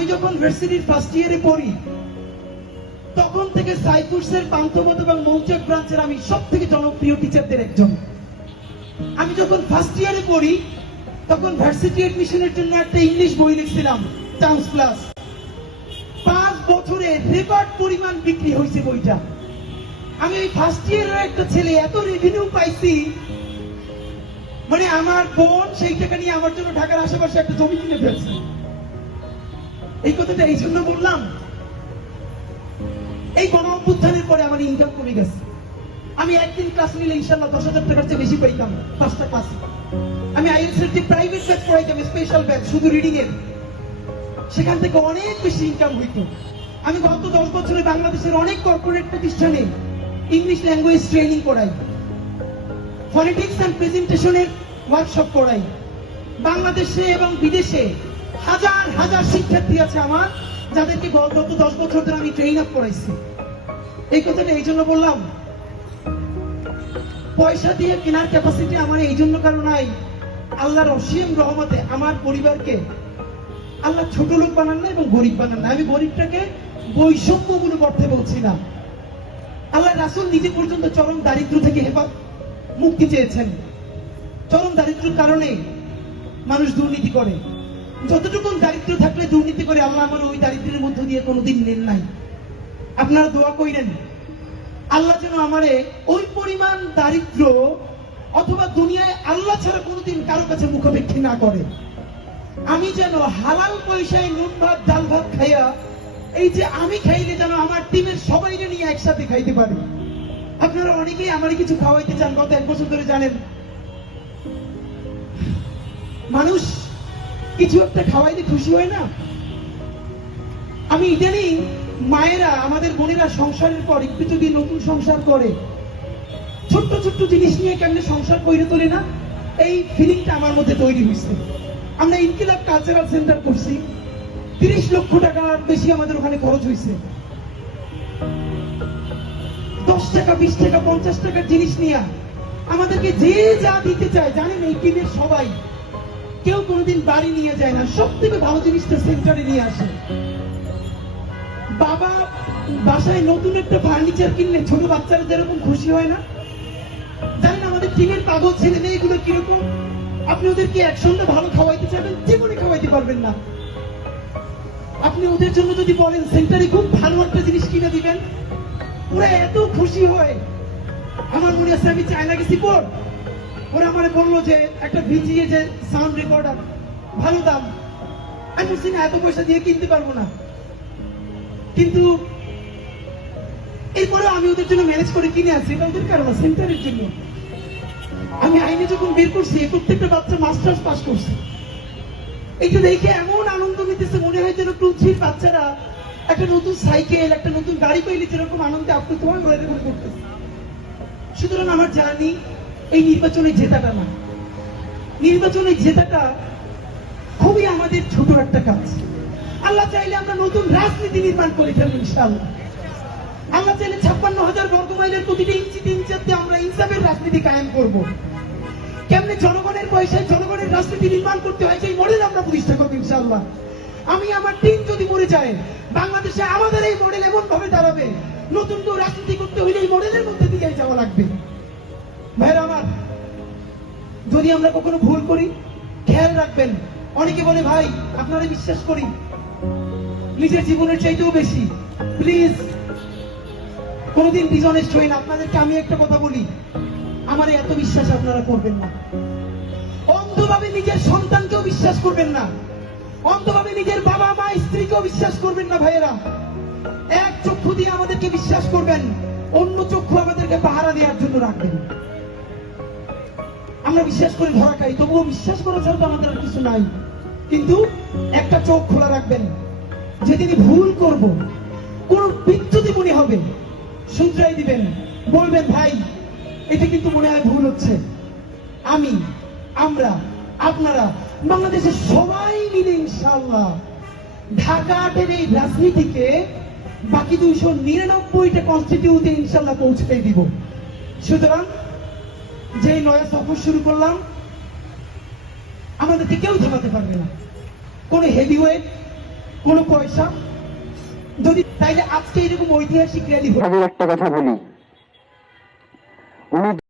আমি যখন ভার্সিটির ফার্স্ট ইয়ারে পড়ি তখন থেকে সাইফুসের পান্থপথ এবং মৌচাক ব্রাঞ্চের আমি সব থেকে জনপ্রিয় টিচারদের একজন। আমি যখন ফার্স্ট ইয়ারে পড়ি তখন ভার্সিটি এডমিশনের জন্য একটা ইংলিশ বই লিখছিলাম, চান্স প্লাস। 5 বছরে রেকর্ড পরিমাণ বিক্রি হয়েছে বইটা। আমি ওই ফার্স্ট ইয়ারের একটা ছেলে, এত রেভিনিউ পাইছি, মানে আমার বোন সেই টাকা নিয়ে আমার জন্য ঢাকার আশেপাশে একটা জমি কিনে ফেলছে। এই কথাটা এই জন্য বললাম, এই গণ অভ্যুত্থানের পরে আমার ইনকাম কমে গেছে। আমি একদিন ক্লাস নিলে ইনশাল্লাহ 10,000 টাকার চেয়ে বেশি পাইতাম 5টা ক্লাস। আমি আইএলটিএস এর যে প্রাইভেট ব্যাচ পড়াইতাম, স্পেশাল ব্যাচ শুধু রিডিং এর, সেখান থেকে অনেক বেশি ইনকাম হইতো। আমি গত 10 বছরে বাংলাদেশের অনেক কর্পোরেট প্রতিষ্ঠানে ইংলিশ ল্যাঙ্গুয়েজ ট্রেনিং করাই, ফনেটিক্স এন্ড প্রেজেন্টেশনের ওয়ার্কশপ করাই। বাংলাদেশে এবং বিদেশে হাজার হাজার শিক্ষার্থী আছে আমার, যাদেরকে গত 10 বছর ধরে আমি ট্রেন আপ করাইছি। এই কথাটা এই জন্য বললাম, পয়সা দিয়ে কেনার ক্যাপাসিটি আমার এই জন্য কারণ নাই। আল্লাহর অসীম রহমতে আমার পরিবারকে আল্লাহ ছোট লোক বানান না এবং গরিব বানান না। আমি গরিবটাকে বৈষম্যমূলক অর্থে বলছি না। আল্লাহ রাসূল নিজে পর্যন্ত চরম দারিদ্র থেকে মুক্তি চেয়েছেন। চরম দারিদ্রের কারণে মানুষ দুর্নীতি করে। যতটুকু দারিদ্র থাকলে দুর্নীতি করে, আল্লাহ আমার ওই দারিদ্রের মধ্য দিয়ে কোনোদিন নেন নাই। আপনারা দোয়া কইরেন আল্লাহ যেন আমারে ওই পরিমাণ দারিদ্র অথবা দুনিয়ায় আল্লাহ ছাড়া কোনোদিন কারো কাছে মুখাপেক্ষী না করে। আমি যেন হালাল পয়সায় নুন ভাত ডাল ভাত খাইয়া, এই যে আমি খাইলে যেন আমার টিমের সবাই নিয়ে একসাথে খাইতে পারি। আপনারা অনেকেই আমারে কিছু খাওয়াইতে চান, গত 1 বছর ধরে জানেন মানুষ কিছু একটা খাওয়াইতে খুশি হয় না। আমি ইদানিং মায়েরা, আমাদের বোনেরা সংসারের পর একটু যদি নতুন সংসার করে, ছোট্ট ছোট্ট জিনিস নিয়ে কেমনে সংসার করে তোলে না, এই ফিলিংটা আমার মধ্যে তৈরি হয়েছে। আমরা ইনকিলাব কালচারাল সেন্টার করছি, 30 লক্ষ টাকার বেশি আমাদের ওখানে খরচ হয়েছে। 10 টাকা 20 টাকা 50 টাকার জিনিস নিয়ে আমাদেরকে যে যা দিতে চায়, জানেন এই টিমের সবাই কেউ কোনোদিন বাড়ি নিয়ে যায় না, সব থেকে ভালো জিনিসটা সেন্টারে নিয়ে আসে। বাবা বাসায় নতুন একটা ফার্নিচার কিনলে ছোট বাচ্চারা যেরকম খুশি হয় না, জানেন আমাদের টিমের পাগল ছেলে মেয়েগুলো কিরকম। আপনি ওদেরকে এক সন্ধ্যা ভালো খাওয়াইতে চাইবেন, জীবনে খাওয়াইতে পারবেন না। আপনি ওদের জন্য যদি বলেন সেন্টারে খুব ভালো একটা জিনিস কিনে দিবেন, ওরা এত খুশি হয়। আমার মনে আছে আমি চায়না গেছি পর, ওরা আমার বললো যে একটা ভিজিয়ে যে সাউন্ড রেকর্ডার ভালো দাম, আমি বলছি না এত পয়সা দিয়ে কিনতে পারবো না। কিন্তু এরপরে আমি ওদের জন্য ম্যানেজ করে কিনে আনছি, এটা ওদের কারণ সেন্টারের জন্য। আমি আইনে যখন বের করছি, প্রত্যেকটা বাচ্চা মাস্টার্স পাস করছে। এটা দেখে এমন আনন্দ নিতেছে, মনে হয় যেন 2-3 বাচ্চারা একটা নতুন সাইকেল, একটা নতুন গাড়ি পাইলে যেরকম আনন্দে আপনি তোমার করতেছে। সুতরাং আমার জানি এই নির্বাচনে জেতাটা না, নির্বাচনে জেতাটা খুবই আমাদের ছোট একটা কাজ। আল্লাহ চাইলে আমরা নতুন রাজনীতি নির্মাণ করে ফেলব ইনশাআল্লাহ। আল্লাহ চাইলে 56,000 বর্গ মাইলের প্রতিটি ইঞ্চিতে আমরা ইনসাফের রাজনীতি কায়েম করব। কেমনে জনগণের পয়সায় জনগণের রাজনীতি নির্মাণ করতে হয়, সেই মডেল আমরা প্রতিষ্ঠা করবো ইনশাআল্লাহ। আমি আমার টিম যদি মরে যায়, বাংলাদেশে আমাদের এই মডেল এমন ভাবে দাঁড়াবে, নতুন কেউ রাজনীতি করতে হইলে এই মডেলের মধ্যে দিয়ে যাওয়া লাগবে। ভাইরা আমার, যদি আমরা কখনো ভুল করি খেয়াল রাখবেন। অনেকে বলে ভাই আপনারা বিশ্বাস করি নিজের জীবনের চাইতেও বেশি, প্লিজ কোনদিন ডিসঅনেস্ট হই না। আপনাদেরকে আমি একটা কথা বলি, আমার এত বিশ্বাস আপনারা করবেন না। অন্ধভাবে নিজের সন্তানকেও বিশ্বাস করবেন না, অন্ধভাবে নিজের বাবা মা স্ত্রীকেও বিশ্বাস করবেন না। ভাইয়েরা, এক চক্ষু দিয়ে আমাদেরকে বিশ্বাস করবেন, অন্য চক্ষু আমাদেরকে পাহারা দেওয়ার জন্য রাখবেন। আমরা বিশ্বাস করে ধরা খাই, তবুও বিশ্বাস করা ছাড়া তো আমাদের আর কিছু নাই। কিন্তু একটা চোখ খোলা রাখবেন, যেদিনই ভুল করব, কোন বিচ্যুতি মনে হবে, শুধরাই দিবেন, বলবেন ভাই এটা কিন্তু মনে হয় ভুল হচ্ছে। আমি, আমরা, আপনারা, বাংলাদেশের সবাই মিলে ইনশাআল্লাহ ঢাকা 8-এর এই রাজনীতিকে বাকি 299টা কনস্টিটিউতে ইনশাআল্লাহ পৌঁছে দিব। সুতরাং যে নয়া সফর শুরু করলাম, আমাদেরকে কেউ থামাতে পারবে না। কোন হেভিওয়েট, কোনো পয়সা, যদি তাইলে আজকে এরকম ঐতিহাসিক র্যালি একটা কথা বলি, উনি